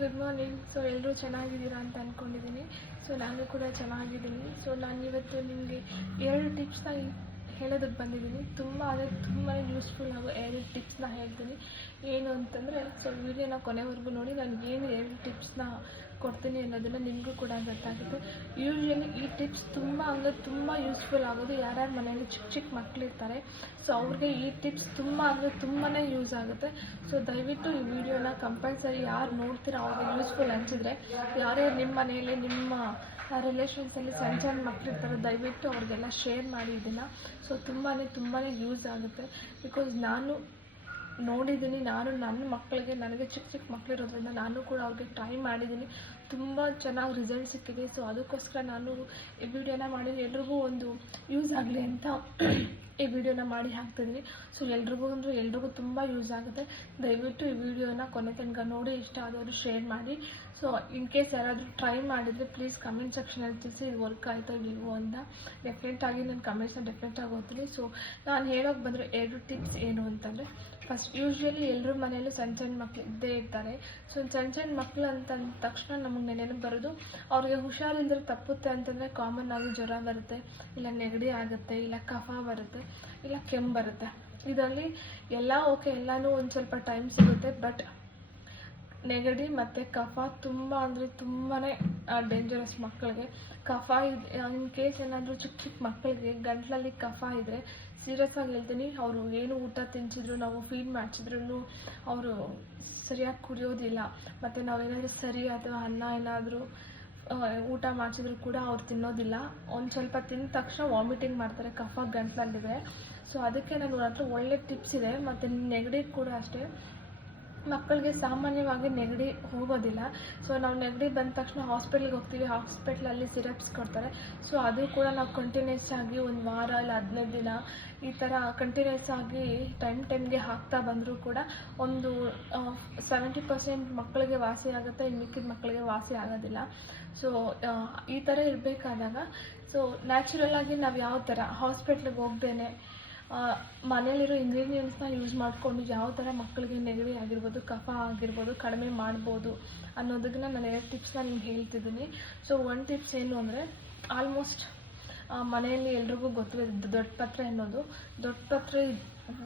Good morning. So ಎಲ್ಲರೂ ಚೆನ್ನಾಗಿದ್ದೀರಾ ಅಂತ ಅಂದ್ಕೊಂಡಿದ್ದೀನಿ. ಸೊ ನಾನು ಕೂಡ ಚೆನ್ನಾಗಿದ್ದೀನಿ. ಸೊ ನಾನು ಇವತ್ತು ನಿಮಗೆ 2 ಟಿಪ್ಸ್ನ ಹೇಳೋದಕ್ಕೆ ಬಂದಿದ್ದೀನಿ. ತುಂಬಾ ಯೂಸ್ಫುಲ್ ಆಗೋ 2 ಟಿಪ್ಸ್ನ ಹೇಳ್ತೀನಿ. ಏನು ಅಂತಂದರೆ, ಸೊ ವಿಡಿಯೋನ ಕೊನೆವರೆಗೂ ನೋಡಿ. ನಾನು ಏನು 2 ಟಿಪ್ಸ್ನ ಕೊಡ್ತೀನಿ ಅನ್ನೋದನ್ನು ನಿಮಗೂ ಕೂಡ ಗೊತ್ತಾಗುತ್ತೆ. ಯೂಶ್ವಲಿ ಈ ಟಿಪ್ಸ್ ತುಂಬ ಯೂಸ್ಫುಲ್ ಆಗೋದು ಯಾರ್ಯಾರ ಮನೆಯಲ್ಲಿ ಚಿಕ್ಕ ಮಕ್ಕಳಿರ್ತಾರೆ. ಸೊ ಅವ್ರಿಗೆ ಈ ಟಿಪ್ಸ್ ತುಂಬಾ ಯೂಸ್ ಆಗುತ್ತೆ. ಸೊ ದಯವಿಟ್ಟು ಈ ವಿಡಿಯೋನ ಕಂಪಲ್ಸರಿ ಯಾರು ನೋಡ್ತೀರಾ ಅವ್ರಿಗೆ ಯೂಸ್ಫುಲ್ ಅನಿಸಿದ್ರೆ, ಯಾರ್ಯಾರು ನಿಮ್ಮ ಮನೆಯಲ್ಲಿ ನಿಮ್ಮ ರಿಲೇಷನ್ಸಲ್ಲಿ ಸಣ್ಣ ಮಕ್ಕಳಿರ್ತಾರೆ, ದಯವಿಟ್ಟು ಅವ್ರಿಗೆಲ್ಲ ಶೇರ್ ಮಾಡಿ ಇದನ್ನು. ಸೊ ತುಂಬಾ ಯೂಸ್ ಆಗುತ್ತೆ. ಬಿಕಾಸ್ ನಾನು ನೋಡಿದ್ದೀನಿ, ನನ್ನ ಮಕ್ಕಳಿಗೆ, ನನಗೆ ಚಿಕ್ಕ ಮಕ್ಕಳಿರೋದ್ರಿಂದ ನಾನು ಕೂಡ ಅವ್ರಿಗೆ ಟ್ರೈ ಮಾಡಿದ್ದೀನಿ. ತುಂಬ ಚೆನ್ನಾಗಿ ರಿಸಲ್ಟ್ ಸಿಕ್ಕಿದೆ. ಸೊ ಅದಕ್ಕೋಸ್ಕರ ನಾನು ಈ ವಿಡಿಯೋನ ಮಾಡಿ ಎಲ್ರಿಗೂ ಒಂದು ಯೂಸ್ ಆಗಲಿ ಅಂತ ಈ ವಿಡಿಯೋನ ಮಾಡಿ ಹಾಕ್ತಿದ್ದೀನಿ. ಸೊ ಎಲ್ರಿಗೂ ತುಂಬ ಯೂಸ್ ಆಗುತ್ತೆ. ದಯವಿಟ್ಟು ಈ ವಿಡಿಯೋನ ಕೊನೆ ತನಕ ನೋಡಿ, ಇಷ್ಟ ಆದವರು ಶೇರ್ ಮಾಡಿ. ಸೊ ಇನ್ ಕೇಸ್ ಯಾರಾದರೂ ಟ್ರೈ ಮಾಡಿದರೆ ಪ್ಲೀಸ್ ಕಮೆಂಟ್ ಸೆಕ್ಷನಲ್ಲಿ ತಿಳಿಸಿ ಇದು ವರ್ಕ್ ಆಯಿತಾ ಇಲ್ವೋ ಅಂತ. ಡೆಫಿನೆಟಾಗಿ ನಾನು ಕಮೆಂಟ್ಸ್ನ ಡೆಫಿನೆಟಾಗಿ ಓದ್ತೀನಿ. ಸೊ ನಾನು ಹೇಳೋಕ್ಕೆ ಬಂದರೆ 2 ಟಿಪ್ಸ್ ಏನು ಅಂತಂದರೆ, ಫಸ್ಟ್, ಯೂಶ್ವಲಿ ಎಲ್ಲರ ಮನೆಯಲ್ಲೂ ಸಣ್ಣ ಮಕ್ಕಳು ಇದ್ದೇ ಇರ್ತಾರೆ. ಸೊ ಸಣ್ಣ ಮಕ್ಕಳು ಅಂತಂದ ತಕ್ಷಣ ನಮಗೆ ನೆನಪು ಬರೋದು, ಅವ್ರಿಗೆ ಹುಷಾರಿಲ್ಲದ್ರೆ ತಪ್ಪುತ್ತೆ ಅಂತಂದರೆ ಕಾಮನ್ ಆಗಿ ಜ್ವರ ಬರುತ್ತೆ, ಇಲ್ಲ ನೆಗಡಿ ಆಗುತ್ತೆ, ಇಲ್ಲ ಕಫ ಬರುತ್ತೆ, ಇಲ್ಲ ಕೆಮ್ಮು ಬರುತ್ತೆ. ಇದರಲ್ಲಿ ಎಲ್ಲ ಓಕೆ, ಎಲ್ಲನೂ ಒಂದು ಸ್ವಲ್ಪ ಟೈಮ್ ಸಿಗುತ್ತೆ. ಬಟ್ ನೆಗಡಿ ಮತ್ತು ಕಫ ತುಂಬಾ ಡೇಂಜರಸ್ ಮಕ್ಕಳಿಗೆ. ಕಫ ಇನ್ ಕೇಸ್ ಏನಾದರೂ ಚಿಕ್ಕ ಮಕ್ಕಳಿಗೆ ಗಂಟ್ಲಲ್ಲಿ ಕಫ ಇದ್ದರೆ, ಸೀರಿಯಸ್ ಆಗಿ ಹೇಳ್ತೀನಿ, ಅವರು ಏನು ಊಟ ತಿನ್ಸಿದ್ರು, ನಾವು ಫೀಡ್ ಮಾಡಿಸಿದ್ರು ಅವರು ಸರಿಯಾಗಿ ಕುಡಿಯೋದಿಲ್ಲ. ಮತ್ತು ನಾವೇನಾದರೂ ಸರಿ ಅಥವಾ ಅನ್ನ ಏನಾದರೂ ಊಟ ಮಾಡಿಸಿದ್ರು ಕೂಡ ಅವ್ರು ತಿನ್ನೋದಿಲ್ಲ. ಒಂದು ಸ್ವಲ್ಪ ತಿಂದ ತಕ್ಷಣ ವಾಮಿಟಿಂಗ್ ಮಾಡ್ತಾರೆ, ಕಫ ಗಂಟ್ಲಲ್ಲಿದೆ. ಸೊ ಅದಕ್ಕೆ ನನ್ನ ಹತ್ರ ಒಳ್ಳೆ ಟಿಪ್ಸ್ ಇದೆ. ಮತ್ತು ನೆಗಡಿ ಕೂಡ ಅಷ್ಟೇ, ಮಕ್ಕಳಿಗೆ ಸಾಮಾನ್ಯವಾಗಿ ನೆಗಡಿ ಹೋಗೋದಿಲ್ಲ. ಸೊ ನಾವು ನೆಗಡಿ ಬಂದ ತಕ್ಷಣ ಹಾಸ್ಪಿಟ್ಲಿಗೆ ಹೋಗ್ತೀವಿ, ಹಾಸ್ಪಿಟ್ಲಲ್ಲಿ ಸಿರಪ್ಸ್ ಕೊಡ್ತಾರೆ. ಸೊ ಅದು ಕೂಡ ನಾವು ಕಂಟಿನ್ಯೂಸ್ ಆಗಿ 1 ವಾರ ಇಲ್ಲ 15 ದಿನ ಈ ಥರ ಕಂಟಿನ್ಯೂಸ್ ಆಗಿ ಟೈಮ್ಗೆ ಹಾಕ್ತಾ ಬಂದರೂ ಕೂಡ ಒಂದು 70% ಮಕ್ಕಳಿಗೆ ವಾಸಿ ಆಗುತ್ತೆ, ಇನ್ನು ಮಿಕ್ಕಿದ ಮಕ್ಕಳಿಗೆ ವಾಸಿ ಆಗೋದಿಲ್ಲ. ಸೊ ಈ ಥರ ಇರಬೇಕಾದಾಗ, ಸೊ ನ್ಯಾಚುರಲ್ ಆಗಿ ನಾವು ಯಾವ ಥರ ಹಾಸ್ಪಿಟ್ಲಿಗೆ ಹೋಗ್ದೇನೆ ಮನೇಲಿರೋ ಇಂಗ್ರೀಡಿಯೆಂಟ್ಸ್ನ ಯೂಸ್ ಮಾಡಿಕೊಂಡು ಯಾವ ಥರ ಮಕ್ಕಳಿಗೆ ನೆಗಡಿ ಆಗಿರ್ಬೋದು, ಕಫ ಆಗಿರ್ಬೋದು ಕಡಿಮೆ ಮಾಡ್ಬೋದು ಅನ್ನೋದನ್ನ ನಾನು 2 ಟಿಪ್ಸ್ನ ನಿಮ್ಗೆ ಹೇಳ್ತಿದ್ದೀನಿ. ಸೊ 1 ಟಿಪ್ಸ್ ಏನು ಅಂದರೆ, ಆಲ್ಮೋಸ್ಟ್ ಮನೆಯಲ್ಲಿ ಎಲ್ರಿಗೂ ಗೊತ್ತಿದೆ ದೊಡ್ಡ ಪತ್ರೆ ಅನ್ನೋದು. ದೊಡ್ಡ ಪತ್ರೆ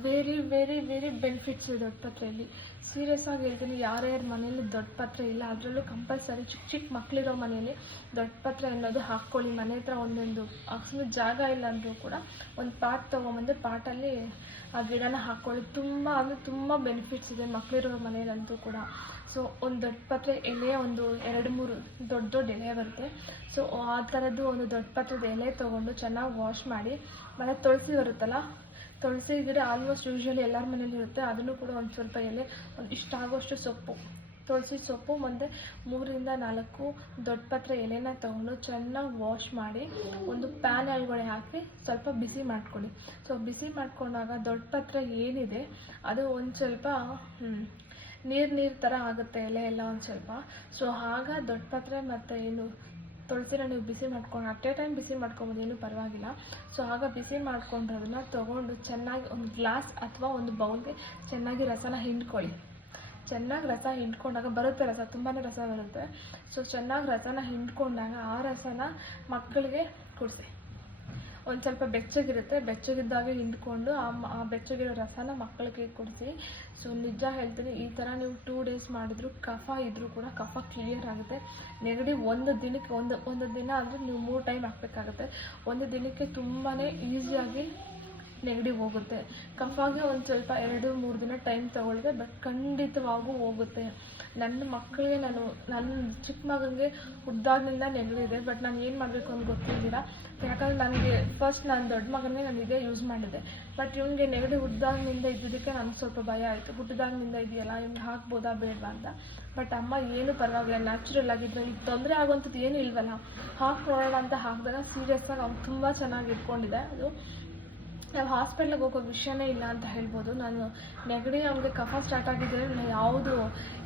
ವೆರಿ ವೆರಿ ವೆರಿ ಬೆನಿಫಿಟ್ಸ್ ಇದೆ ದೊಡ್ಡ ಪತ್ರೆಯಲ್ಲಿ. ಸೀರಿಯಸ್ ಆಗಿ ಹೇಳ್ತೀನಿ, ಯಾರ್ಯಾರ ಮನೆಯಲ್ಲಿ ದೊಡ್ಡ ಪತ್ರೆ ಇಲ್ಲ ಅದರಲ್ಲೂ ಕಂಪಲ್ಸರಿ ಚಿಕ್ಕ ಮಕ್ಕಳಿರೋ ಮನೆಯಲ್ಲಿ ದೊಡ್ಡ ಪತ್ರೆ ಅನ್ನೋದು ಹಾಕ್ಕೊಳ್ಳಿ. ಮನೆ ಹತ್ರ ಒಂದೊಂದು ಅಕಸ್ಮಾತ್ ಜಾಗ ಇಲ್ಲ ಅಂದರೂ ಕೂಡ ಒಂದು ಪಾಟ್ ತೊಗೊಂಬಂದು ಪಾಟಲ್ಲಿ ಆ ಗಿಡನ ಹಾಕ್ಕೊಳ್ಳಿ. ತುಂಬ ಬೆನಿಫಿಟ್ಸ್ ಇದೆ ಮಕ್ಕಳಿರೋ ಮನೆಯಲ್ಲಂತೂ ಕೂಡ. ಸೊ ಒಂದು ದೊಡ್ಡ ಪತ್ರೆ ಎಲೆ ಒಂದು 2-3 ದೊಡ್ಡ ಎಲೆ ಬರುತ್ತೆ. ಸೊ ಆ ಥರದ್ದು ಒಂದು ದೊಡ್ಡ ಪತ್ರದ ಎಲೆ ತೊಗೊಂಡು ಚೆನ್ನಾಗಿ ವಾಶ್ ಮಾಡಿ, ಮತ್ತು ತುಳಸಿ ಬರುತ್ತಲ್ಲ, ತುಳಸಿ ಗಿಡ ಆಲ್ಮೋಸ್ಟ್ ಯೂಶ್ವಲಿ ಎಲ್ಲರ ಮನೇಲಿ ಇರುತ್ತೆ, ಅದನ್ನು ಕೂಡ ಒಂದು ಸ್ವಲ್ಪ ಎಲೆ, ಒಂದು ಇಷ್ಟಾಗೋಷ್ಟು ಸೊಪ್ಪು, ತುಳಸಿ ಸೊಪ್ಪು ಮತ್ತು 3-4 ದೊಡ್ಡ ಪತ್ರೆ ಎಲೆನ ತೊಗೊಂಡು ಚೆನ್ನಾಗಿ ವಾಶ್ ಮಾಡಿ ಒಂದು ಪ್ಯಾನ್ ಒಳಗಡೆ ಹಾಕಿ ಸ್ವಲ್ಪ ಬಿಸಿ ಮಾಡ್ಕೊಳ್ಳಿ. ಸೊ ಬಿಸಿ ಮಾಡ್ಕೊಂಡಾಗ ದೊಡ್ಡ ಪತ್ರೆ ಏನಿದೆ ಅದು ಒಂದು ಸ್ವಲ್ಪ ನೀರು ಥರ ಆಗುತ್ತೆ, ಎಲೆ ಎಲ್ಲ ಒಂದು ಸ್ವಲ್ಪ. ಸೊ ಆಗ ದೊಡ್ಡ ಪತ್ರೆ ಮತ್ತು ಏನು ತುಳಸಿನ ನೀವು ಬಿಸಿ ಮಾಡ್ಕೊಂಡು ಅಟ್ ಎ ಟೈಮ್ ಬಿಸಿ ಮಾಡ್ಕೊಬೋದು, ಏನೂ ಪರವಾಗಿಲ್ಲ. ಸೊ ಆಗ ಬಿಸಿ ಮಾಡ್ಕೊಂಡು ಅದನ್ನು ತೊಗೊಂಡು ಚೆನ್ನಾಗಿ ಒಂದು ಗ್ಲಾಸ್ ಅಥವಾ ಒಂದು ಬೌಲ್ಗೆ ಚೆನ್ನಾಗಿ ರಸನ ಹಿಂಡ್ಕೊಳ್ಳಿ. ಚೆನ್ನಾಗಿ ರಸ ಹಿಂಡ್ಕೊಂಡಾಗ ಬರುತ್ತೆ, ರಸ ತುಂಬಾ ರಸ ಬರುತ್ತೆ. ಸೊ ಚೆನ್ನಾಗಿ ರಸನ ಹಿಂಡ್ಕೊಂಡಾಗ ಆ ರಸನ ಮಕ್ಕಳಿಗೆ ಕುಡಿಸಿ. ಒಂದು ಸ್ವಲ್ಪ ಬೆಚ್ಚಗಿದ್ದಾಗೆ ಹಿಂಡ್ಕೊಂಡು ಆ ಬೆಚ್ಚಗಿರೋ ರಸನ ಮಕ್ಕಳಿಗೆ ಕೊಡಿಸಿ. ಸೊ ನಿಜ ಹೇಳ್ತೀನಿ, ಈ ಥರ ನೀವು 2 ಡೇಸ್ ಮಾಡಿದ್ರು ಕಫ ಇದ್ದರೂ ಕೂಡ ಕಫ ಕ್ಲಿಯರ್ ಆಗುತ್ತೆ. ನೆಗಡಿ ಒಂದು ದಿನಕ್ಕೆ ಒಂದು ದಿನ ಅಂದರೆ ನೀವು 3 ಟೈಮ್ ಹಾಕಬೇಕಾಗುತ್ತೆ. ಒಂದು ದಿನಕ್ಕೆ ತುಂಬಾ ಈಸಿಯಾಗಿ ನೆಗಡಿ ಹೋಗುತ್ತೆ. ಕಫಾಗೆ ಒಂದು ಸ್ವಲ್ಪ 2-3 ದಿನ ಟೈಮ್ ತೊಗೊಳ್ಳುತ್ತೆ, ಬಟ್ ಖಂಡಿತವಾಗೂ ಹೋಗುತ್ತೆ. ನನ್ನ ಮಕ್ಕಳಿಗೆ ನನ್ನ ಚಿಕ್ಕ ಮಗನಿಗೆ ಹುಟ್ಟಿದಾಗಿನಿಂದ ನೆಗಡಿ ಇದೆ, ಬಟ್ ನಾನು ಏನು ಮಾಡಬೇಕು ಅಂತ ಗೊತ್ತಿದ್ದೀರಾ. ಯಾಕಂದರೆ ನನಗೆ ಫಸ್ಟ್ ನಾನು ದೊಡ್ಡ ಮಗನಿಗೆ ನಾನು ಇದೇ ಯೂಸ್ ಮಾಡಿದೆ. ಬಟ್ ಇವನಿಗೆ ನೆಗಡಿ ಹುಟ್ಟಿದಾಗಿನಿಂದ ಇದ್ದಿದ್ದಕ್ಕೆ ನನಗೆ ಸ್ವಲ್ಪ ಭಯ ಆಯಿತು, ಹುಟ್ಟಿದಾಗಿನಿಂದ ಇದೆಯಲ್ಲ ಇವ್ನಿಗೆ ಹಾಕ್ಬೋದಾ ಬೇಡವಾ ಅಂತ. ಬಟ್ ಅಮ್ಮ ಏನು ಪರವಾಗಿಲ್ಲ, ನ್ಯಾಚುರಲ್ ಆಗಿದ್ದರೆ ಇದು ತೊಂದರೆ ಆಗೋವಂಥದ್ದು ಏನೂ ಇಲ್ವಲ್ಲ, ಹಾಕಿ ನೋಡೋಣ ಅಂತ ಹಾಕಿದಾಗ ಸೀರಿಯಸ್ ಆಗಿ ಅವ್ನು ತುಂಬ ಚೆನ್ನಾಗಿ ಇಟ್ಕೊಂಡಿದೆ. ಅದು ನಾವು ಹಾಸ್ಪಿಟ್ಲಿಗೆ ಹೋಗೋ ವಿಷಯನೇ ಇಲ್ಲ ಅಂತ ಹೇಳ್ಬೋದು. ನಾನು ನೆಗಡಿ ಅವ್ನಿಗೆ ಕಫ ಸ್ಟಾರ್ಟ್ ಆಗಿದ್ದರೆ ನಾನು ಯಾವುದು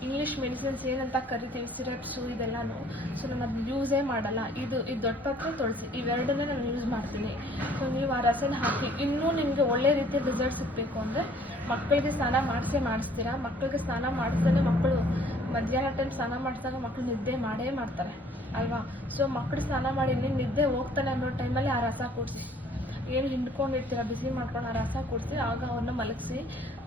ಇಂಗ್ಲೀಷ್ ಮೆಡಿಸಿನ್ಸ್ ಏನಂತ ಕರಿತೀವಿ, ಸಿರಪ್ಸು ಇದೆಲ್ಲನೂ, ಸೊ ನಾನು ಅದು ಯೂಸೇ ಮಾಡಲ್ಲ. ಇದು ದೊಡ್ಡ ಪತ್ರೆ, ತುಳಸಿ ಇವೆರಡನ್ನೇ ನಾನು ಯೂಸ್ ಮಾಡ್ತೀನಿ. ಸೊ ನೀವು ಆ ರಸನ ಹಾಕಿ. ಇನ್ನೂ ನಿಮಗೆ ಒಳ್ಳೆ ರೀತಿಯ ರಿಸಲ್ಟ್ ಸಿಗಬೇಕು ಅಂದರೆ ಮಕ್ಕಳಿಗೆ ಸ್ನಾನ ಮಾಡಿಸ್ತೀರಾ. ಮಕ್ಕಳಿಗೆ ಸ್ನಾನ ಮಾಡಿಸ್ದೇ ಮಕ್ಕಳು ಮಧ್ಯಾಹ್ನ ಟೈಮ್ ಸ್ನಾನ ಮಾಡಿಸಿದಾಗ ಮಕ್ಕಳು ನಿದ್ದೆ ಮಾಡೇ ಮಾಡ್ತಾರೆ ಅಲ್ವಾ. ಸೊ ಮಕ್ಕಳು ಸ್ನಾನ ಮಾಡಿ ನಿದ್ದೆ ಹೋಗ್ತಾನೆ ಅನ್ನೋ ಟೈಮಲ್ಲಿ ಆ ರಸ ಕುಡಿಸಿ, ಏನು ಹಿಂಡ್ಕೊಂಡಿರ್ತೀರ ಬಿಸಿ ಮಾಡ್ಕೊಂಡು ಆ ರಸ ಕುಡಿಸಿ ಆಗ ಅವ್ರನ್ನ ಮಲಗಿಸಿ.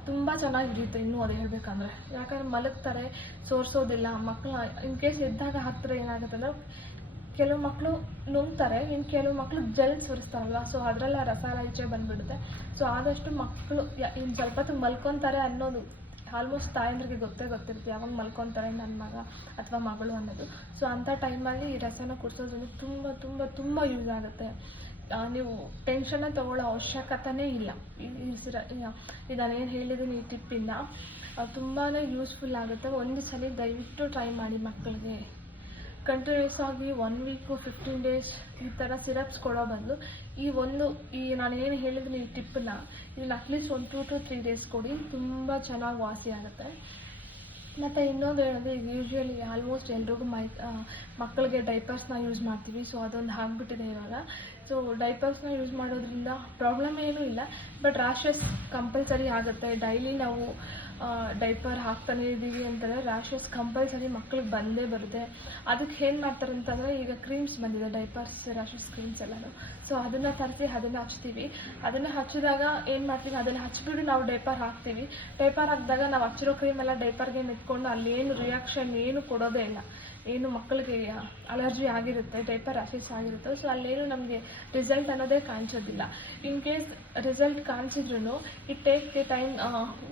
ತುಂಬ ಚೆನ್ನಾಗಿರುತ್ತೆ ಇನ್ನೂ ಅದು ಹೇಳಬೇಕಂದ್ರೆ. ಯಾಕಂದರೆ ಮಲಗ್ತಾರೆ, ಸೋರಿಸೋದಿಲ್ಲ ಮಕ್ಕಳು. ಇನ್ ಕೇಸ್ ಎದ್ದಾಗ ಹತ್ತಿರ ಏನಾಗುತ್ತೆ ಅಂದರೆ ಕೆಲವು ಮಕ್ಕಳು ನುಂಗ್ತಾರೆ, ಇನ್ನು ಕೆಲವು ಮಕ್ಕಳು ಜಲ್ ಸುರಿಸ್ತಾರಲ್ವ, ಸೊ ಅದರಲ್ಲಿ ಆ ರಸ ಎಲ್ಲ ಈಚೆ ಬಂದುಬಿಡುತ್ತೆ. ಸೊ ಆದಷ್ಟು ಮಕ್ಕಳು ಇನ್ನು ಸ್ವಲ್ಪ ಹೊತ್ತು ಮಲ್ಕೊತಾರೆ ಅನ್ನೋದು ಆಲ್ಮೋಸ್ಟ್ ತಾಯಂದ್ರಿಗೆ ಗೊತ್ತಿರುತ್ತೆ ಯಾವಾಗ ಮಲ್ಕೊತಾರೆ ನನ್ನ ಮಗ ಅಥವಾ ಮಗಳು ಅನ್ನೋದು. ಸೊ ಅಂಥ ಟೈಮಲ್ಲಿ ಈ ರಸನ ಕುಡಿಸೋದ್ರಿಂದ ತುಂಬ ತುಂಬ ತುಂಬ ಯೂಸ್ ಆಗುತ್ತೆ. ನೀವು ಟೆನ್ಷನ್ನ ತೊಗೊಳ್ಳೋ ಅವಶ್ಯಕತೆನೇ ಇಲ್ಲ. ನಾನೇನು ಹೇಳಿದ್ದೀನಿ ಈ ಟಿಪ್ಪಿಂದ ತುಂಬಾ ಯೂಸ್ಫುಲ್ ಆಗುತ್ತೆ. ಒಂದು ಸಲ ದಯವಿಟ್ಟು ಟ್ರೈ ಮಾಡಿ ಮಕ್ಕಳಿಗೆ. ಕಂಟಿನ್ಯೂಸ್ ಆಗಿ 1 ವೀಕು 15 ಡೇಸ್ ಈ ಥರ ಸಿರಪ್ಸ್ ಕೊಡೋ ಬದಲು ಈ ನಾನೇನು ಹೇಳಿದ್ದೀನಿ ಈ ಟಿಪ್ಪನ್ನ ಇದನ್ನು ಅಟ್ಲೀಸ್ಟ್ 1 2 to 3 ಡೇಸ್ ಕೊಡಿ, ತುಂಬ ಚೆನ್ನಾಗಿ ವಾಸಿ ಆಗುತ್ತೆ. ಮತ್ತು ಇನ್ನೊಂದು ಹೇಳಿದ್ರೆ ಈಗ ಯೂಶ್ವಲಿ ಆಲ್ಮೋಸ್ಟ್ ಎಲ್ರಿಗೂ ಮಕ್ಕಳಿಗೆ ಡೈಪರ್ಸ್ನ ಯೂಸ್ ಮಾಡ್ತೀವಿ. ಸೊ ಅದೊಂದು ಆಗಿಬಿಟ್ಟಿದೆ ಇವಾಗ. ಸೊ ಡೈಪರ್ಸ್ನ ಯೂಸ್ ಮಾಡೋದ್ರಿಂದ ಪ್ರಾಬ್ಲಮ್ ಏನೂ ಇಲ್ಲ, ಬಟ್ ರ್ಯಾಷಸ್ ಕಂಪಲ್ಸರಿ ಆಗುತ್ತೆ. ಡೈಲಿ ನಾವು ಡೈಪರ್ ಹಾಕ್ತಾನೆ ಇದ್ದೀವಿ ಅಂತಂದರೆ ರ್ಯಾಷಸ್ ಕಂಪಲ್ಸರಿ ಮಕ್ಳಿಗೆ ಬಂದೇ ಬರುತ್ತೆ. ಅದಕ್ಕೆ ಏನು ಮಾಡ್ತಾರೆ ಅಂತಂದರೆ ಈಗ ಕ್ರೀಮ್ಸ್ ಬಂದಿದೆ, ಡೈಪರ್ಸ್ ರ್ಯಾಷಸ್ ಕ್ರೀಮ್ಸ್ ಎಲ್ಲನೂ. ಸೊ ಅದನ್ನು ತರಿಸಿ ಅದನ್ನು ಹಚ್ತೀವಿ. ಅದನ್ನು ಹಚ್ಚಿದಾಗ ಏನು ಮಾಡ್ತೀವಿ, ಅದನ್ನು ಹಚ್ಬಿಟ್ಟು ನಾವು ಡೈಪರ್ ಹಾಕ್ತೀವಿ. ಡೈಪರ್ ಹಾಕಿದಾಗ ನಾವು ಹಚ್ಚಿರೋ ಕ್ರೀಮೆಲ್ಲ ಡೈಪರ್ಗೆ ನಿಂತ್ಕೊಂಡು ಅಲ್ಲೇನು ರಿಯಾಕ್ಷನ್ ಏನು ಕೊಡೋದೇ ಇಲ್ಲ. ಏನು ಮಕ್ಕಳಿಗೆ ಅಲರ್ಜಿ ಆಗಿರುತ್ತೆ, ಡೈಪರ್ ರ್ಯಾಷಸ್ ಆಗಿರುತ್ತೆ. ಸೊ ಅಲ್ಲೇನು ನಮಗೆ ರಿಸಲ್ಟ್ ಅನ್ನೋದೇ ಕಾಣಿಸೋದಿಲ್ಲ. ಇನ್ ಕೇಸ್ ರಿಸಲ್ಟ್ ಕಾಣಿಸಿದ್ರೂ it take the time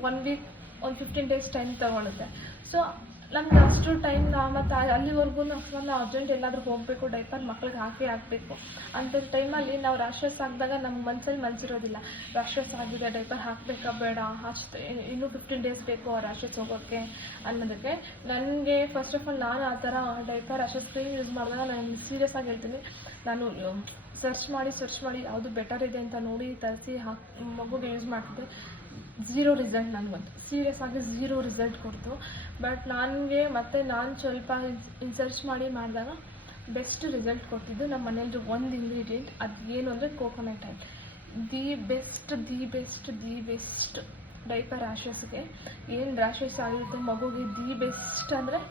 1 week 15 days time ತೊಗೊಳುತ್ತೆ. ಸೊ ನಮ್ಗೆ ಅಷ್ಟು ಟೈಮ್ ಮತ್ತು ಅಲ್ಲಿವರೆಗೂ ನಾವು ಅರ್ಜೆಂಟ್ ಎಲ್ಲಾದರೂ ಹೋಗಬೇಕು, ಡೈಪರ್ ಮಕ್ಳಿಗೆ ಹಾಕಬೇಕು ಅಂಥ ಟೈಮಲ್ಲಿ ನಾವು ರ್ಯಾಷಸ್ ಹಾಕಿದಾಗ ನಮ್ಮ ಮನಸ್ಸಿರೋದಿಲ್ಲ, ರ್ಯಾಷಸ್ ಆಗಿದೆ ಡೈಪರ್ ಹಾಕಬೇಕಾ ಬೇಡ, ಅಷ್ಟು ಇನ್ನೂ 15 ಡೇಸ್ ಬೇಕು ಆ ರ್ಯಾಷಸ್ ಹೋಗೋಕ್ಕೆ ಅನ್ನೋದಕ್ಕೆ. ನನಗೆ ಫಸ್ಟ್ ಆಫ್ ಆಲ್ ನಾನು ಆ ಥರ ಡೈಪರ್ ರ್ಯಾಷಸ್ ಕ್ರೀಮ್ ಯೂಸ್ ಮಾಡಿದಾಗ ನಾನು ಸೀರಿಯಸ್ ಆಗಿ ಹೇಳ್ತೀನಿ, ನಾನು ಸರ್ಚ್ ಮಾಡಿ ಯಾವುದು ಬೆಟರ್ ಇದೆ ಅಂತ ನೋಡಿ ತರಿಸಿ ಮಗುಗೆ ಯೂಸ್ ಮಾಡ್ತಿದ್ದೆ. ಝೀರೋ ರಿಸಲ್ಟ್ ನನಗಂತೂ ಸೀರಿಯಸ್ ಆಗಿ ಝೀರೋ ರಿಸಲ್ಟ್ ಕೊಡ್ತು. ಬಟ್ ನನಗೆ ಮತ್ತೆ ನಾನು ಸ್ವಲ್ಪ ಸರ್ಚ್ ಮಾಡಿದಾಗ ಬೆಸ್ಟ್ ರಿಸಲ್ಟ್ ಕೊಟ್ಟಿದ್ದು ನಮ್ಮ ಮನೇಲಿ ಒಂದು ಇಂಗ್ರೀಡಿಯೆಂಟ್, ಅದು ಏನು ಅಂದರೆ coconut oil. The best diaper ರ್ಯಾಷಸ್ಗೆ ಏನು ರ್ಯಾಷಸ್ ಆಗಿರುತ್ತೆ ಮಗುಗೆ ದಿ ಬೆಸ್ಟ್ ಅಂದರೆ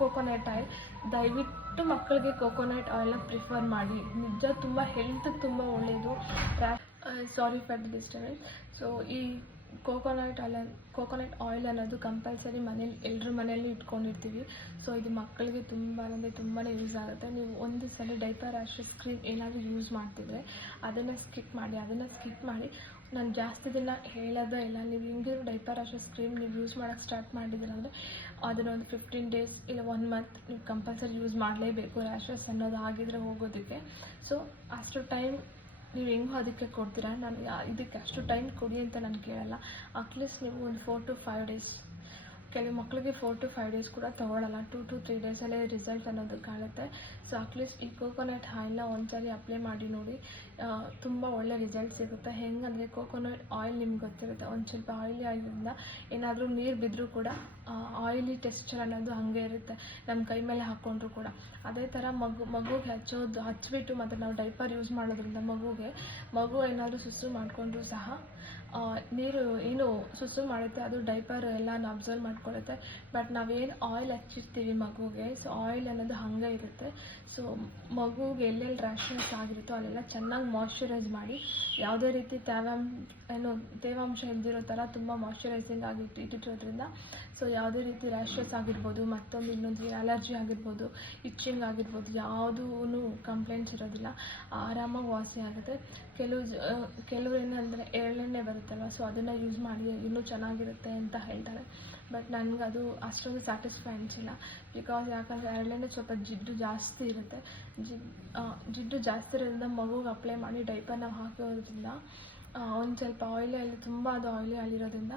ಕೋಕೋನಟ್ ಆಯಿಲ್. ದಯವಿಟ್ಟು ಮಕ್ಕಳಿಗೆ ಕೋಕೋನಟ್ ಆಯಿಲ್ನ ಪ್ರಿಫರ್ ಮಾಡಿ, ನಿಜ ತುಂಬ ಹೆಲ್ತ್ಗೆ ತುಂಬ ಒಳ್ಳೆಯದು. Sorry for the disturbance. So ಈ ಕೋಕೋನಟ್ ಆಯಿಲ್ ಅನ್ನೋದು ಕಂಪಲ್ಸರಿ ಎಲ್ಲರ ಮನೆಯಲ್ಲೂ ಇಟ್ಕೊಂಡಿರ್ತೀವಿ. ಸೊ ಇದು ಮಕ್ಕಳಿಗೆ ತುಂಬಾ ಯೂಸ್ ಆಗುತ್ತೆ. ನೀವು ಒಂದು ಸಲ ಡೈಪರ್ ರ್ಯಾಷಸ್ ಕ್ರೀಮ್ ಏನಾದರೂ ಯೂಸ್ ಮಾಡ್ತಿದ್ರೆ ಅದನ್ನು ಸ್ಕಿಪ್ ಮಾಡಿ. ನಾನು ಜಾಸ್ತಿ ದಿನ ಹೇಳೋದೇ ಇಲ್ಲ. ನೀವು ಹಿಂಗಿರೋ ಡೈಪರ್ ರ್ಯಾಷಸ್ ಕ್ರೀಮ್ ನೀವು ಯೂಸ್ ಮಾಡೋಕ್ಕೆ ಸ್ಟಾರ್ಟ್ ಮಾಡಿದ್ದೀರಂದರೆ ಅದನ್ನೊಂದು 15 ಡೇಸ್ ಇಲ್ಲ 1 ಮಂತ್ ನೀವು ಕಂಪಲ್ಸರಿ ಯೂಸ್ ಮಾಡಲೇಬೇಕು, ರ್ಯಾಷಸ್ ಅನ್ನೋದು ಆಗಿದ್ರೆ ಹೋಗೋದಕ್ಕೆ. ಸೊ ಅಷ್ಟು ಟೈಮ್ ನೀವು ಹೆಂಗೋ ಅದಕ್ಕೆ ಕೊಡ್ತೀರಾ, ನಾನು ಇದಕ್ಕೆ ಅಷ್ಟು ಟೈಮ್ ಕೊಡಿ ಅಂತ ನಾನು ಕೇಳಲ್ಲ. ಅಟ್ಲೀಸ್ಟ್ ನೀವು ಒಂದು 4 to 5 ಡೇಸ್, ಕೆಲವು ಮಕ್ಕಳಿಗೆ 4 to 5 ಡೇಸ್ ಕೂಡ ತೊಗೊಳ್ಳಲ್ಲ, 2 to 3 ಡೇಸಲ್ಲೇ ರಿಸಲ್ಟ್ ಅನ್ನೋದಕ್ಕಾಗುತ್ತೆ. ಸೊ ಅಟ್ಲೀಸ್ಟ್ ಈ ಕೋಕೋನಟ್ ಆಯಿಲ್ನ ಒಂದ್ಸರಿ ಅಪ್ಲೈ ಮಾಡಿ ನೋಡಿ, ತುಂಬ ಒಳ್ಳೆ ರಿಸಲ್ಟ್ ಸಿಗುತ್ತೆ. ಹೆಂಗಂದರೆ ಕೋಕೋನಟ್ ಆಯಿಲ್ ನಿಮ್ಗೆ ಗೊತ್ತಿರುತ್ತೆ, ಒಂದು ಸ್ವಲ್ಪ ಆಯಿಲಿಂದ ಏನಾದರೂ ನೀರು ಬಿದ್ದರೂ ಕೂಡ ಆಯಿಲಿ ಟೆಕ್ಸ್ಚರ್ ಅನ್ನೋದು ಹಾಗೆ ಇರುತ್ತೆ ನಮ್ಮ ಕೈ ಮೇಲೆ ಹಾಕ್ಕೊಂಡ್ರು ಕೂಡ. ಅದೇ ಥರ ಮಗುಗೆ ಹಚ್ಬಿಟ್ಟು ಮತ್ತು ನಾವು ಡೈಪರ್ ಯೂಸ್ ಮಾಡೋದ್ರಿಂದ ಮಗು ಏನಾದರೂ ಸುಸ್ತು ಮಾಡಿಕೊಂಡ್ರೂ ಸಹ ನೀರು ಏನು ಸುಸ್ತು ಮಾಡುತ್ತೆ ಅದು ಡೈಪರ್ ಎಲ್ಲನ ಅಬ್ಸರ್ವ್ ಮಾಡ್ಕೊಳ್ಳುತ್ತೆ. ಬಟ್ ನಾವೇನು ಆಯಿಲ್ ಹಚ್ಚಿರ್ತೀವಿ ಮಗುಗೆ, ಸೊ ಆಯಿಲ್ ಅನ್ನೋದು ಹಾಗೆ ಇರುತ್ತೆ. ಸೊ ಮಗುಗೆ ಎಲ್ಲೆಲ್ಲಿ ರ್ಯಾಷಸ್ ಆಗಿರುತ್ತೋ ಅಲ್ಲೆಲ್ಲ ಚೆನ್ನಾಗಿ ಮಾಯ್ಶ್ಚರೈಸ್ ಮಾಡಿ, ಯಾವುದೇ ರೀತಿ ತೇವಾಂಶ ಇಲ್ದಿರೋ ಥರ ತುಂಬ ಮಾಯ್ಶ್ಚರೈಸಿಂಗ್ ಆಗಿ ಇಟ್ಟಿರೋದ್ರಿಂದ ಸೊ ಯಾವುದೇ ರೀತಿ ರ್ಯಾಷಸ್ ಆಗಿರ್ಬೋದು, ಇನ್ನೊಂದು ಅಲರ್ಜಿ ಆಗಿರ್ಬೋದು, ಇಚ್ಚಿಂಗ್ ಆಗಿರ್ಬೋದು, ಯಾವುದೂ ಕಂಪ್ಲೇಂಟ್ಸ್ ಇರೋದಿಲ್ಲ, ಆರಾಮಾಗಿ ವಾಸಿ ಆಗುತ್ತೆ. ಕೆಲವರು ಏನಂದರೆ ಎಳ್ಳೆಣ್ಣೆ ಬರುತ್ತಲ್ವ, ಸೊ ಅದನ್ನು ಯೂಸ್ ಮಾಡಿ ಇನ್ನೂ ಚೆನ್ನಾಗಿರುತ್ತೆ ಅಂತ ಹೇಳ್ತಾರೆ. ಬಟ್ ನನಗೆ ಅದು ಅಷ್ಟೊಂದು ಸ್ಯಾಟಿಸ್ಫೈ ಅನಿಸಿಲ್ಲ. ಯಾಕಂದರೆ ಎಳ್ಳೆಣ್ಣೆ ಸ್ವಲ್ಪ ಜಿಡ್ಡು ಜಾಸ್ತಿ ಇರುತ್ತೆ. ಜಿಡ್ಡು ಜಾಸ್ತಿ ಇರೋದ್ರಿಂದ ಮಗುಗೆ ಅಪ್ಲೈ ಮಾಡಿ ಡೈಪರ್ ನಾವು ಹಾಕೋದ್ರಿಂದ ಒಂದು ಸ್ವಲ್ಪ ಆಯಿಲಿ ತುಂಬ ಅದು ಆಯಿಲಿ ಇರೋದ್ರಿಂದ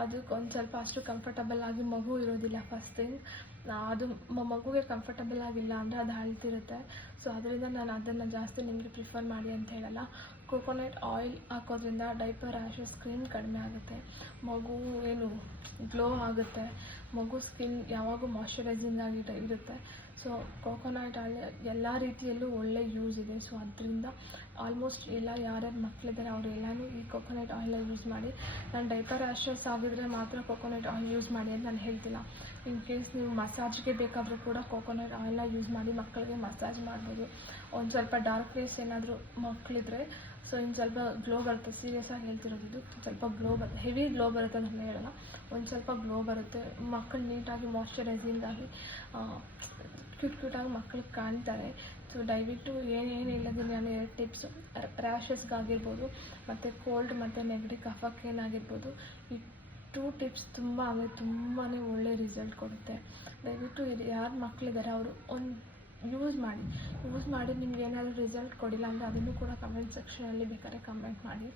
ಅದಕ್ಕೆ ಒಂದು ಸ್ವಲ್ಪ ಅಷ್ಟು ಕಂಫರ್ಟಬಲ್ ಆಗಿ ಮಗು ಇರೋದಿಲ್ಲ ಫಸ್ಟ್ ಥಿಂಗ್. ಅದು ಮಗುಗೆ ಕಂಫರ್ಟಬಲ್ ಆಗಿಲ್ಲ ಅಂದರೆ ಅದು ಅಳ್ತಿರುತ್ತೆ. ಸೊ ಅದರಿಂದ ನಾನು ಅದನ್ನು ಜಾಸ್ತಿ ನಿಮಗೆ ಪ್ರಿಫರ್ ಮಾಡಿ ಅಂತ ಹೇಳಲ್ಲ. ಕೋಕೋನಟ್ ಆಯಿಲ್ ಹಾಕೋದ್ರಿಂದ ಡೈಪರ್ ರ್ಯಾಷಸ್ ಸ್ಕಿನ್ ಕಡಿಮೆ ಆಗುತ್ತೆ, ಮಗು ಏನು ಗ್ಲೋ ಆಗುತ್ತೆ, ಮಗು ಸ್ಕಿನ್ ಯಾವಾಗೂ ಮಾಯ್ಶ್ಚರೈಸಿಂಗ್ ಆಗಿ ಇರುತ್ತೆ. ಸೊ ಕೋಕೋನಟ್ ಆಯಿಲ್ ಎಲ್ಲ ರೀತಿಯಲ್ಲೂ ಒಳ್ಳೆ ಯೂಸ್ ಇದೆ. ಸೊ ಅದರಿಂದ ಆಲ್ಮೋಸ್ಟ್ ಯಾರ್ಯಾರು ಮಕ್ಕಳಿದ್ದಾರೆ ಅವರೆಲ್ಲನೂ ಈ ಕೋಕೋನಟ್ ಆಯಿಲ್ನ ಯೂಸ್ ಮಾಡಿ. ನಾನು ಡೈಪರ್ ರ್ಯಾಷಸ್ ಆಗಿದ್ರೆ ಮಾತ್ರ ಕೋಕೋನಟ್ ಆಯಿಲ್ ಯೂಸ್ ಮಾಡಿ ಅಂತ ನಾನು ಹೇಳ್ತಿಲ್ಲ. ಇನ್ ಕೇಸ್ ನೀವು ಮಸಾಜ್ಗೆ ಬೇಕಾದರೂ ಕೂಡ ಕೋಕೋನಟ್ ಆಯಿಲ್ನ ಯೂಸ್ ಮಾಡಿ ಮಕ್ಕಳಿಗೆ ಮಸಾಜ್ ಮಾಡ್ಬೋದು. ಒಂದು ಸ್ವಲ್ಪ ಡಾರ್ಕ್ ಫೇಸ್ ಏನಾದರೂ ಮಕ್ಕಳಿದ್ರೆ ಸೊ ಇನ್ನು ಸ್ವಲ್ಪ ಗ್ಲೋ ಬರುತ್ತೆ. ಸೀರಿಯಸ್ ಆಗಿ ಹೇಳ್ತಿರೋದು, ಇದು ಸ್ವಲ್ಪ ಗ್ಲೋ ಬರುತ್ತೆ, ಹೆವಿ ಗ್ಲೋ ಬರುತ್ತೆ ಅಂತ ಹೇಳೋಲ್ಲ, ಒಂದು ಸ್ವಲ್ಪ ಗ್ಲೋ ಬರುತ್ತೆ. ಮಕ್ಕಳು ನೀಟಾಗಿ ಮಾಯ್ಶ್ಚರೈಸಿಂಗ್ ಆಗಿ ಕ್ಯೂಟಾಗಿ ಮಕ್ಕಳು ಕಾಣ್ತಾರೆ. ಸೊ ದಯವಿಟ್ಟು ಏನೇನು ಹೇಳಿದ್ದೀನಿ ನಾನು 2 ಟಿಪ್ಸು ರ್ಯಾಷಸ್ಗಾಗಿರ್ಬೋದು ಮತ್ತು ಕೋಲ್ಡ್ ಮತ್ತು ನೆಗಡಿ ಕಫಕ್ಕೇನಾಗಿರ್ಬೋದು, ಈ 2 ಟಿಪ್ಸ್ ತುಂಬಾ ಒಳ್ಳೆ ರಿಸಲ್ಟ್ ಕೊಡುತ್ತೆ. ದಯವಿಟ್ಟು ಇದು ಯಾರು ಮಕ್ಕಳಿದ್ದಾರೆ ಅವರು ಒಂದು ಯೂಸ್ ಮಾಡಿ ನಿಮ್ಗೆ ಏನಾದರೂ ರಿಸಲ್ಟ್ ಕೊಡಿಲ್ಲ ಅಂದರೆ ಅದನ್ನು ಕೂಡ ಕಮೆಂಟ್ ಸೆಕ್ಷನಲ್ಲಿ ಬೇಕಾದ್ರೆ ಕಮೆಂಟ್ ಮಾಡಿ.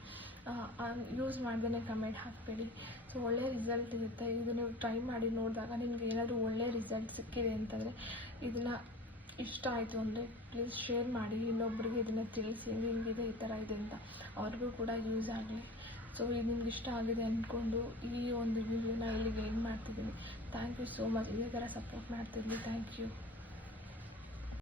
ಯೂಸ್ ಮಾಡ್ದೇ ಕಮೆಂಟ್ ಹಾಕಬೇಡಿ. ಸೊ ಒಳ್ಳೆ ರಿಸಲ್ಟ್ ಇರುತ್ತೆ. ಇದು ನೀವು ಟ್ರೈ ಮಾಡಿ ನೋಡಿದಾಗ ನಿಮ್ಗೆ ಏನಾದರೂ ಒಳ್ಳೆ ರಿಸಲ್ಟ್ ಸಿಕ್ಕಿದೆ ಅಂತಂದರೆ ಇದನ್ನು ಇಷ್ಟ ಆಯಿತು ಅಂದರೆ ಪ್ಲೀಸ್ ಶೇರ್ ಮಾಡಿ, ಇನ್ನೊಬ್ರಿಗೆ ಇದನ್ನು ತಿಳಿಸಿ ನಿಮಗಿದೆ ಈ ಥರ ಇದೆ ಅಂತ, ಅವ್ರಿಗೂ ಕೂಡ ಯೂಸ್ ಆಗಲಿ. ಸೊ ಇದು ನಿಮ್ಗೆ ಇಷ್ಟ ಆಗಿದೆ ಅಂದ್ಕೊಂಡು ಈ ಒಂದು ವಿಡಿಯೋನ ಇಲ್ಲಿಗೆ ಎಂಡ್ ಮಾಡ್ತಿದ್ದೀನಿ. Thank you so much. ಇದೇ ಥರ ಸಪೋರ್ಟ್ ಮಾಡ್ತಿರಲಿ. Thank you.